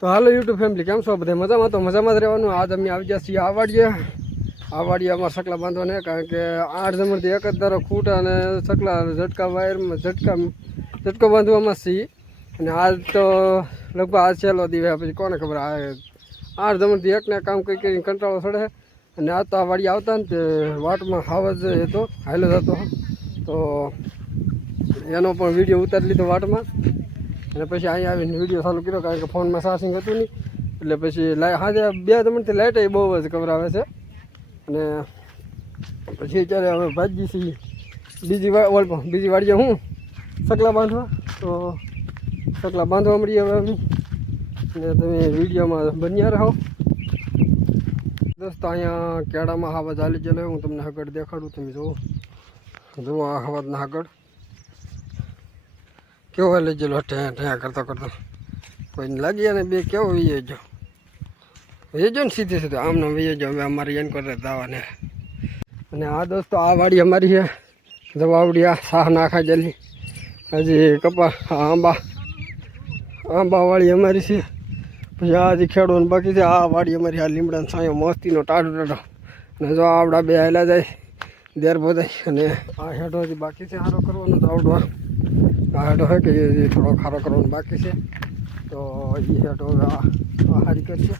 તો હાલો YouTube family, કેમ છો બધા? મજામાં? તો મજામાં જ રહેવાનું. આજ અમે આવી ગયા છીએ આવાડીએ અમારા સકલા બાંધવાને, કારણ કે 8 જમણથી એક જ ધારો ખૂટ અને સકલા ઝટકા વાયરમાં ઝટકો બાંધવામાં છીએ. અને આજ તો લગભગ આજ છેલ્લો દિવસ, પછી કોને ખબર. 8 જમણથી એકને કામ કરીને કંટાળો ચડે. અને આજ તો આ વાડી આવતા ને તે વાટમાં હાવજ હતો, હાલો જતો, તો એનો પણ વિડીયો ઉતારી લીધો વાટમાં. અને પછી અહીંયા આવીને વિડીયો ચાલુ કર્યો, કારણ કે ફોનમાં ચાર્જિંગ હતું નહીં. એટલે પછી સાંજે 2 જમણથી લાઇટ બહુ જ કવરાવે છે. અને પછી અત્યારે હવે ભાજી છીએ બીજી વાડીએ હું સકલા બાંધવા. તો સકલા બાંધવા મળીએ હવે અમે, અને તમે વિડીયોમાં બન્યા રહો. દોસ્તો અહીંયા કેળામાં હાવજ ચાલી ચાલે, હું તમને આગળ દેખાડું. તમે જુઓ આ હવાજના આગળ કેવો લઈ ગયેલો ઠ્યા કરતો કોઈને લાગી અને બે કેવો વેજો ને સીધે આમનો વેજો. હવે અમારે એન કરે દાવાને. અને આ દોસ્તો આ વાડી અમારી છે, જવાવડી આ શાહ નાખા જલી. હજી કપા આંબાવાળી અમારી છે. પછી આ હજી ખેડવાનું બાકી છે. આ વાડી અમારી, આ લીમડાનો સાયો મસ્તીનો ટાઢો. અને જો આવડા બે હાલા જાય દેર બોધાય. અને આ હેઠો હજી બાકી છે સારો કરવાનો. તો આવડો આ હેઠો હોય કે થોડો ખારો કરવાનો બાકી છે. તો એ હેઠો હવે આ હારી કરશે.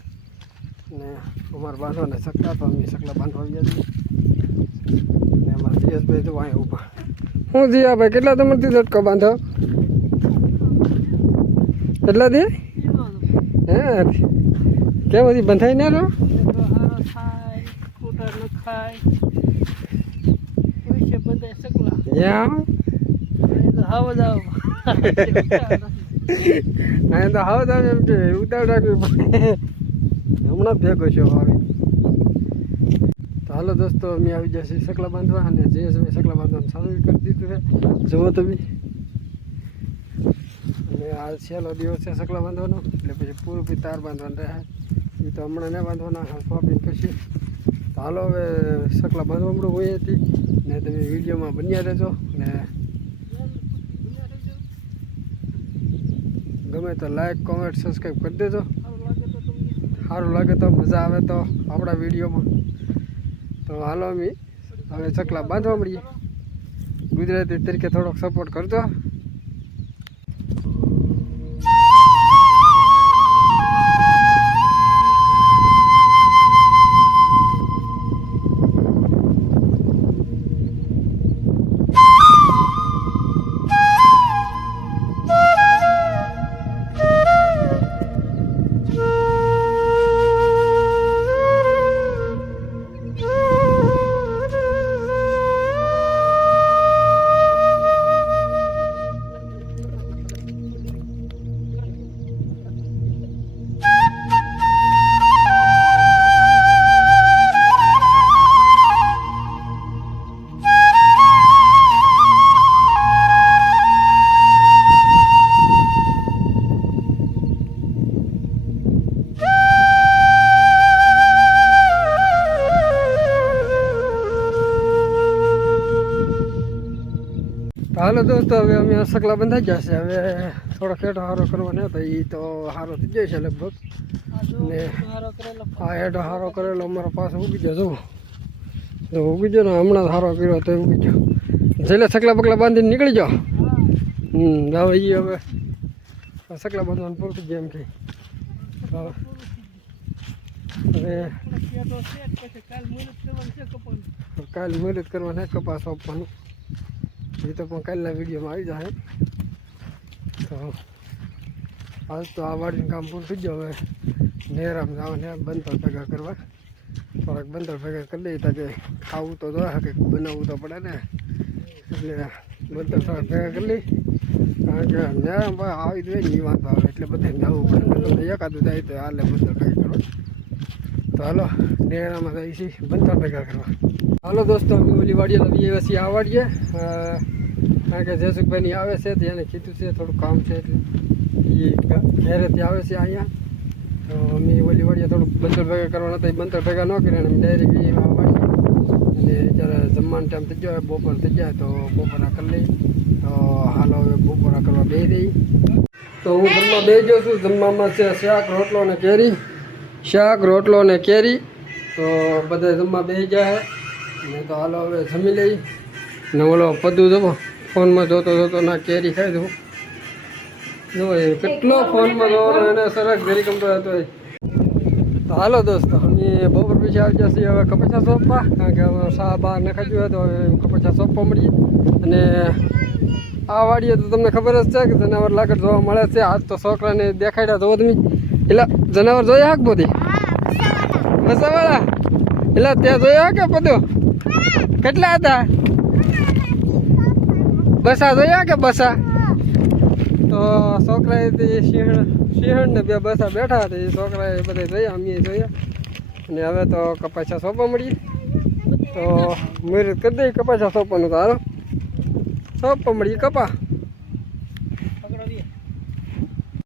અને અમારે બાંધવાના સકલા, તો અમે સકલા બાંધવા આવ્યા છીએ. અને અમારા દિયેશભાઈ તો અહીંયા ઊભા. શું જીયા ભાઈ, કેટલા તમારથી ઝટકો બાંધો? કેટલા દે? હે કેમ હજી બંધાઈ ના રહો? અહીંયા તો હાવ આવે એમ કે ઉતાવળ રાખવી હમણાં ભેગો છો આવી. તો હાલો દોસ્તો, અમે આવી જશે સકલા બાંધવા. અને જે સકલા બાંધવાનું ચાલુ કરી દીધું છે, જુઓ તમે. અને આ છેલ્લો દિવસ છે સકલા બાંધવાનો, એટલે પછી પૂરું બી તાર બાંધવાનું રહે. એ તો હમણાં નહીં બાંધવાના, શોપિંગ પછી. તો હાલો હવે સકલા બાંધવા હમણાં હોય હતી. ને તમે વિડીયોમાં બન્યા રહેજો. ને ગમે તો લાઈક, કોમેન્ટ, સબસ્ક્રાઈબ કરી દેજો. સારું લાગે તો, મજા આવે તો આપણા વિડીયોમાં. તો હાલો અમે હવે સકલા બાંધવા મળીએ. ગુજરાતી તરીકે થોડોક સપોર્ટ કરજો. હાલો દોસ્તો, હવે અમે સકલા બંધાઈ ગયા છે. હવે થોડો ખેડો સારો કરવાનો હતો, એ તો સારો થઈ જાય છે લગભગ. ને આ હેઠો સારો કરેલો અમારો પાસે ઉગી ગયો. જો ઉગી ગયો ને, હમણાં સારો કર્યો તો ઉગી ગયો. જેલે સકલા બકલા બાંધીને નીકળી જાઓ. હવે એ હવે સકલા બાંધવાનું પૂરું થઈ ગયા એમ કે. હવે કાલ મહેનત કરવાની, કપાસ આપવાનું. એ તો પણ કાલના વિડીયોમાં આવી જાય. તો હાલ તો આ વાડીનું કામ પૂરું થઈ ગયું. હવે નેરામ જવાને બંતર ભેગા કરવા. થોડાક બંતર ભેગા કરી દઈએ, તાકે ખાવું તો જોઈએ, કે બનાવવું તો પડે ને. એટલે બંતર થોડાક ભેગા કરી લઈ, કારણ કે નેરામ આવી જ હોય ને એ વાંધો આવે. એટલે બધાને જવું પડે. એકાદું જાય તો હાલે બંતર ભેગા કરવા. તો હાલો નેરામાં જઈએ છીએ બંતર ભેગા કરવા. હાલો દોસ્તો, અમે ઓલી વાડીએ લઈએ છીએ આ વાડીએ. કારણ કે જયસુખભાઈની આવે છે, તેને કીધું છે થોડું કામ છે, એટલે એ ઘેરેથી આવે છે અહીંયા. તો અમે ઓલી વાડીએ થોડુંક બંતર ભેગા કરવાના હતા. એ બંતર ભેગા ન કર્યા, અમે ડાયરેક્ટ એ વાડીએ. અને જ્યારે જમવાનો ટાઈમ થઈ ગયો, બપોર થઈ જાય, તો બપોરા કરી લઈ. તો હાલો હવે બપોરા કરવા બેસી દઈ. તો તો હું જમવા બેસી ગયો છું. જમવામાં છે શાક રોટલો ને કેરી. શાક રોટલો ને કેરી. તો બધા જમવા બેસી ગયા ને તો હાલો હવે જમી લઈ. ને ઓલો પદુ જમો ફોનમાં જોતો ના કેરી ખાઈ દઉં. જો એ કેટલો ફોનમાં જોવાનો એને સરસ ઘરી ગમતો હતો. તો હાલો દોસ્તો અમે બપોર પછી આવી જશે હવે કપચા સોંપવા, કારણ કે હવે શાહ બહાર નખાઈ હોય તો હવે કપચા સોંપવા મળીએ. અને આ વાડીએ તો તમને ખબર જ છે કે જનાવર લાગત જોવા મળે છે. આજ તો છોકરાને દેખાડ્યા તો તમે એટલે જનાવર જોયા હાક બધી બસાવાળા એટલે ત્યાં જોયા કે બધું કેટલા હતા બસા જોયા કે બસા? તો છોકરાએ સિંહણ ને બે બસા બેઠા હતા એ છોકરાએ બધા જોયા, અમે જોયા. અને હવે તો કપાસા સોંપવા મળીએ. તો મુહૂર્ત કરી દઈએ કપાસા સોંપવાનું. તો હાલો સોંપવા મળીએ કપા.